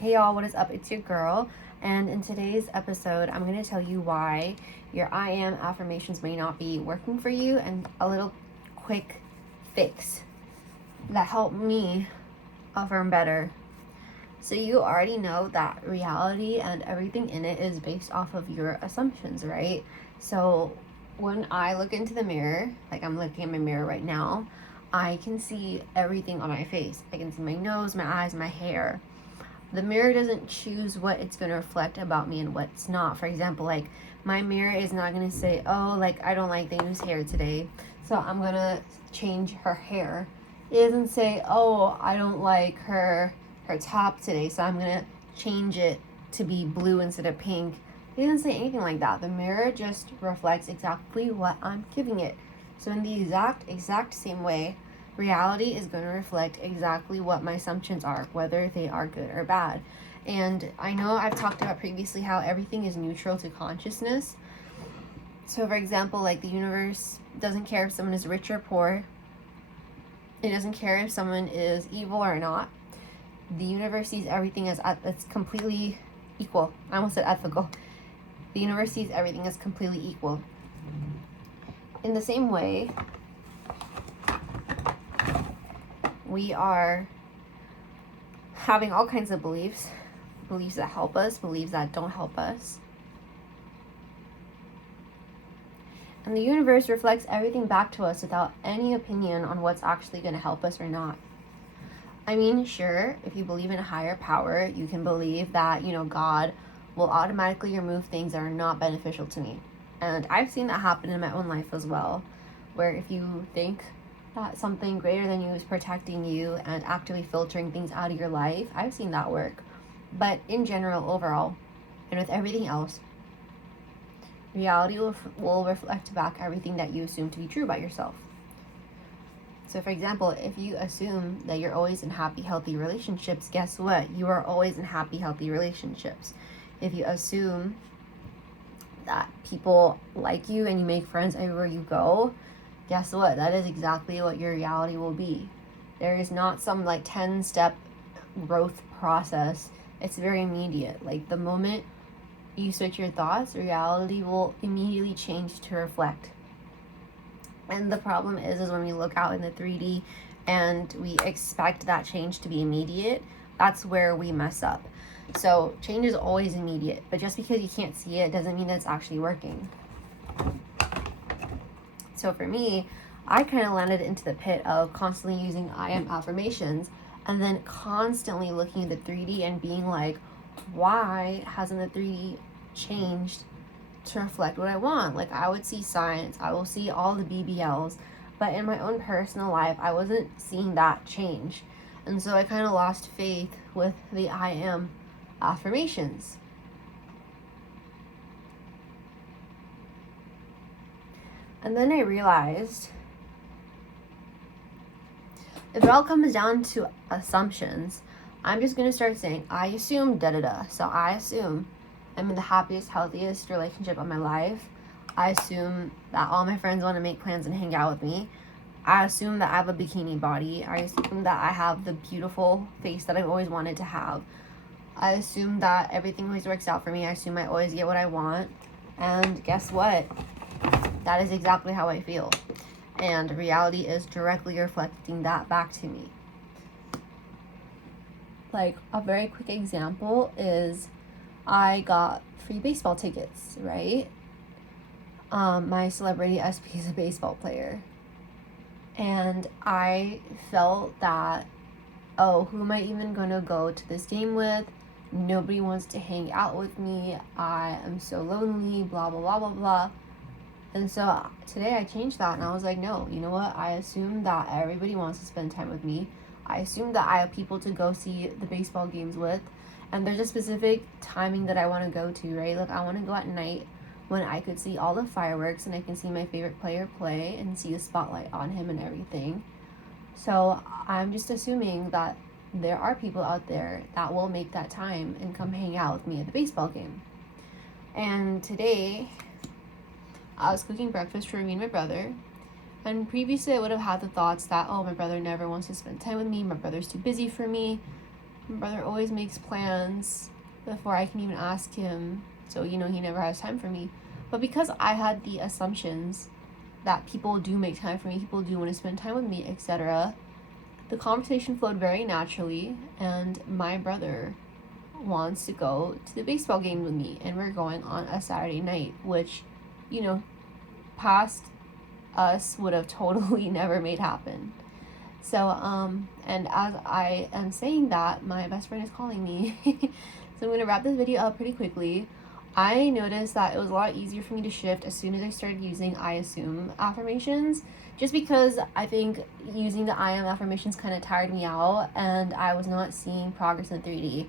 Hey y'all, what is up? It's your girl, and in today's episode, I'm going to tell you why your I am affirmations may not be working for you and a little quick fix that helped me affirm better. So, you already know that reality and everything in it is based off of your assumptions, right? So, when I look into the mirror, like I'm looking at my mirror right now, I can see everything on my face. I can see my nose, my eyes, my hair. The mirror doesn't choose what it's going to reflect about me and what's not. For example, like my mirror is not going to say, oh, like I don't like Danu's hair today, so I'm going to change her hair. It doesn't say, oh, I don't like her top today, so I'm going to change it to be blue instead of pink. It doesn't say anything like that. The mirror just reflects exactly what I'm giving it. So in the exact same way, reality is going to reflect exactly what my assumptions are, whether they are good or bad. And I know I've talked about previously how everything is neutral to consciousness. So, for example, like the universe doesn't care if someone is rich or poor, it doesn't care if someone is evil or not. The universe sees everything as it's completely equal. I almost said ethical. The universe sees everything as completely equal. In the same way, we are having all kinds of beliefs that help us, beliefs that don't help us. And the universe reflects everything back to us without any opinion on what's actually going to help us or not. I mean, sure, if you believe in a higher power, you can believe that, God will automatically remove things that are not beneficial to me. And I've seen that happen in my own life as well, where if you think that something greater than you is protecting you and actively filtering things out of your life, I've seen that work. But in general, overall, and with everything else, reality will reflect back everything that you assume to be true about yourself. So, for example, if you assume that you're always in happy, healthy relationships, guess what? You are always in happy, healthy relationships. If you assume that people like you and you make friends everywhere you go, guess what? That is exactly what your reality will be. There is not some 10-step growth process. It's very immediate. Like the moment you switch your thoughts, reality will immediately change to reflect. And the problem is when we look out in the 3D and we expect that change to be immediate, that's where we mess up. So change is always immediate, but just because you can't see it doesn't mean that it's actually working. So for me, I kind of landed into the pit of constantly using I am affirmations and then constantly looking at the 3D and being like, why hasn't the 3D changed to reflect what I want? Like I would see signs, I will see all the BBLs, but in my own personal life, I wasn't seeing that change. And so I kind of lost faith with the I am affirmations. And then I realized if it all comes down to assumptions, I'm just going to start saying, I assume da-da-da. So I assume I'm in the happiest, healthiest relationship of my life. I assume that all my friends want to make plans and hang out with me. I assume that I have a bikini body. I assume that I have the beautiful face that I've always wanted to have. I assume that everything always works out for me. I assume I always get what I want. And guess what? That is exactly how I feel. And reality is directly reflecting that back to me. Like a very quick example is I got free baseball tickets, right? My celebrity SP is a baseball player. And I felt that, oh, who am I even going to go to this game with? Nobody wants to hang out with me. I am so lonely, blah, blah, blah, blah, blah. And so today I changed that and I was like, no, you know what? I assume that everybody wants to spend time with me. I assume that I have people to go see the baseball games with. And there's a specific timing that I want to go to, right? Like I want to go at night when I could see all the fireworks and I can see my favorite player play and see the spotlight on him and everything. So I'm just assuming that there are people out there that will make that time and come hang out with me at the baseball game. And today I was cooking breakfast for me and my brother. And previously I would have had the thoughts that, oh, my brother never wants to spend time with me. My brother's too busy for me. My brother always makes plans before I can even ask him. So, he never has time for me. But because I had the assumptions that people do make time for me, people do want to spend time with me, etc., the conversation flowed very naturally, and my brother wants to go to the baseball game with me, and we're going on a Saturday night, which, past us would have totally never made happen. So, and as I am saying that, my best friend is calling me. So I'm going to wrap this video up pretty quickly. I noticed that it was a lot easier for me to shift as soon as I started using I assume affirmations, just because I think using the I am affirmations kind of tired me out and I was not seeing progress in 3D.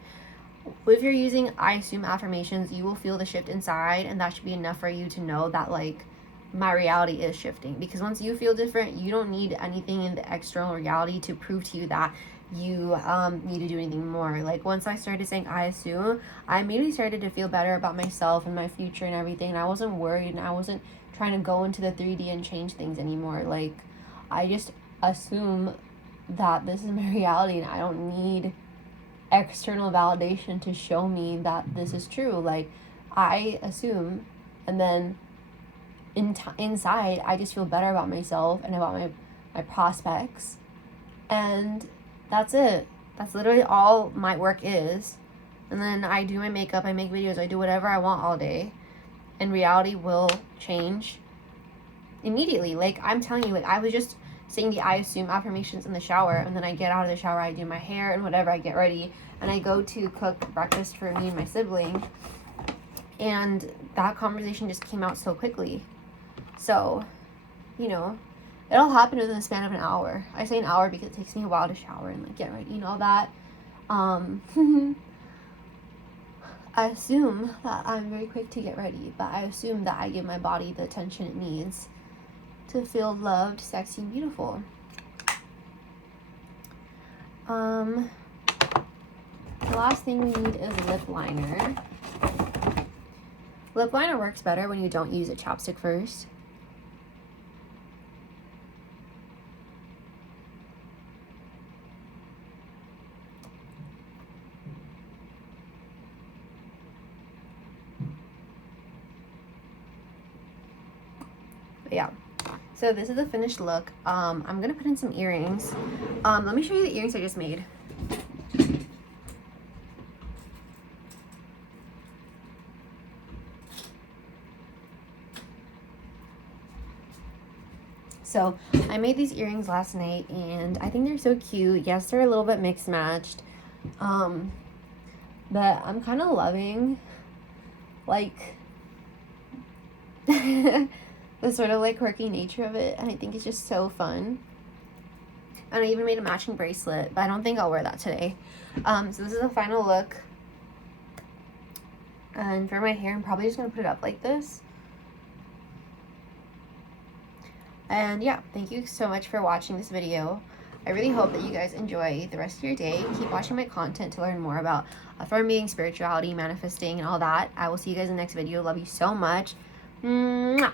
If you're using I assume affirmations, you will feel the shift inside, and that should be enough for you to know that, like, my reality is shifting. Because once you feel different, you don't need anything in the external reality to prove to you that you need to do anything more. Like, once I started saying I assume, I immediately started to feel better about myself and my future and everything, and I wasn't worried, and I wasn't trying to go into the 3D and change things anymore. Like, I just assume that this is my reality, and I don't need external validation to show me that this is true. Like, I assume, and then inside I just feel better about myself and about my prospects, and that's it. That's literally all my work is. And then I do my makeup, I make videos, I do whatever I want all day, and reality will change immediately. Like, I'm telling you, like, I was just saying the I assume affirmations in the shower, and then I get out of the shower, I do my hair and whatever, I get ready, and I go to cook breakfast for me and my sibling, and that conversation just came out so quickly. So, it all happened within the span of an hour. I say an hour because it takes me a while to shower and, like, get ready and all that. I assume that I'm very quick to get ready, but I assume that I give my body the attention it needs to feel loved, sexy, and beautiful. The last thing we need is lip liner. Lip liner works better when you don't use a chapstick first. But yeah, so this is the finished look. I'm gonna put in some earrings. Let me show you the earrings I just made. So I made these earrings last night, and I think they're so cute. Yes, they're a little bit mixed matched, but I'm kind of loving, like, the sort of, like, quirky nature of it, and I think it's just so fun. And I even made a matching bracelet, but I don't think I'll wear that today. So this is the final look. And for my hair, I'm probably just gonna put it up like this. And yeah, thank you so much for watching this video. I really hope that you guys enjoy the rest of your day. Keep watching my content to learn more about affirming, spirituality, manifesting, and all that. I will see you guys in the next video. Love you so much. Mwah!